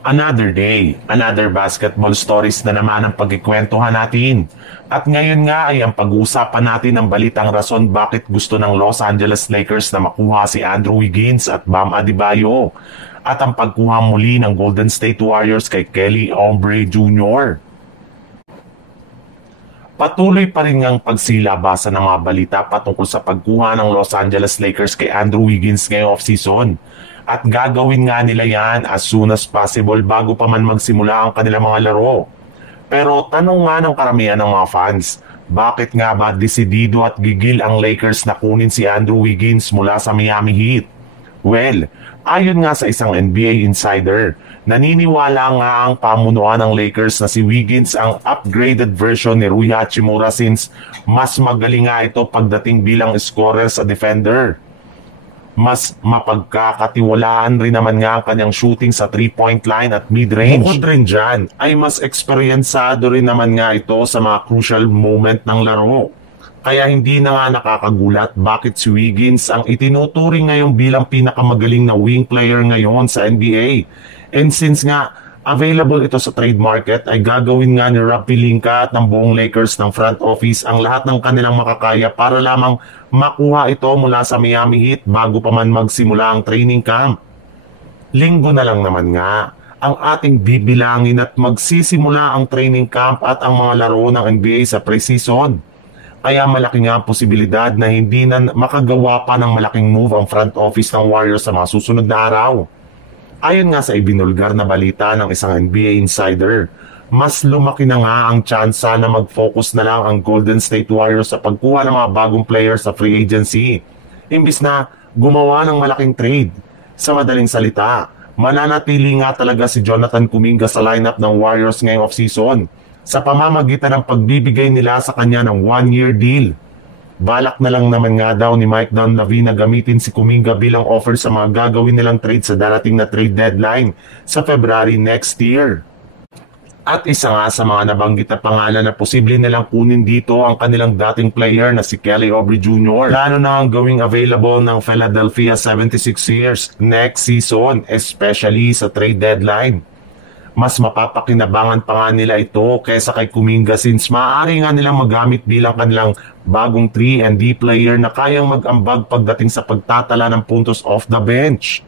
Another day, another basketball stories na naman ang pagkikwentuhan natin. At ngayon nga ay ang pag-uusapan natin ang balitang rason bakit gusto ng Los Angeles Lakers na makuha si Andrew Wiggins at Bam Adebayo. At ang pagkuha muli ng Golden State Warriors kay Kelly Oubre Jr. Patuloy pa rin ang pagsilabasa ng mga balita patungkol sa pagkuha ng Los Angeles Lakers kay Andrew Wiggins ngayong offseason. At gagawin nga nila yan as soon as possible bago pa man magsimula ang kanilang mga laro. Pero tanong nga ng karamihan ng mga fans, bakit nga ba desidido at gigil ang Lakers na kunin si Andrew Wiggins mula sa Miami Heat? Well, ayon nga sa isang NBA insider, naniniwala nga ang pamunuan ng Lakers na si Wiggins ang upgraded version ni Rui Hachimura since mas magaling nga ito pagdating bilang scorer sa defender. Mas mapagkakatiwalaan rin naman nga ang kanyang shooting sa 3-point line at mid-range. Bukod rin dyan, ay mas eksperyensado rin naman nga ito sa mga crucial moment ng laro. Kaya hindi na nga nakakagulat bakit si Wiggins ang itinuturing ngayon bilang pinakamagaling na wing player ngayon sa NBA. And since nga available ito sa trade market, ay gagawin nga ni Rob Pelinka at ng buong Lakers ng front office ang lahat ng kanilang makakaya para lamang makuha ito mula sa Miami Heat bago pa man magsimula ang training camp. Linggo na lang naman nga ang ating bibilangin at magsisimula ang training camp at ang mga laro ng NBA sa preseason. Kaya malaki nga ang posibilidad na hindi na makagawa pa ng malaking move ang front office ng Warriors sa mga susunod na araw. Ayon nga sa ibinulgar na balita ng isang NBA insider, mas lumaki na nga ang tsansa na mag-focus na lang ang Golden State Warriors sa pagkuha ng mga bagong players sa free agency, imbis na gumawa ng malaking trade. Sa madaling salita, mananatili nga talaga si Jonathan Kuminga sa lineup ng Warriors ngayong offseason sa pamamagitan ng pagbibigay nila sa kanya ng 1-year deal. Balak na lang naman nga daw ni Mike Dunleavy na gamitin si Kuminga bilang offer sa mga gagawin nilang trade sa darating na trade deadline sa February next year. At isa nga sa mga nabanggit na pangalan na posible nilang kunin dito ang kanilang dating player na si Kelly Oubre Jr. Plano na ang gawing available ng Philadelphia 76ers next season, especially sa trade deadline. Mas mapapakinabangan pa nga nila ito kaysa kay Kuminga since maaari nga nilang magamit bilang kanilang bagong 3-and-D player na kayang mag-ambag pagdating sa pagtatala ng puntos off the bench.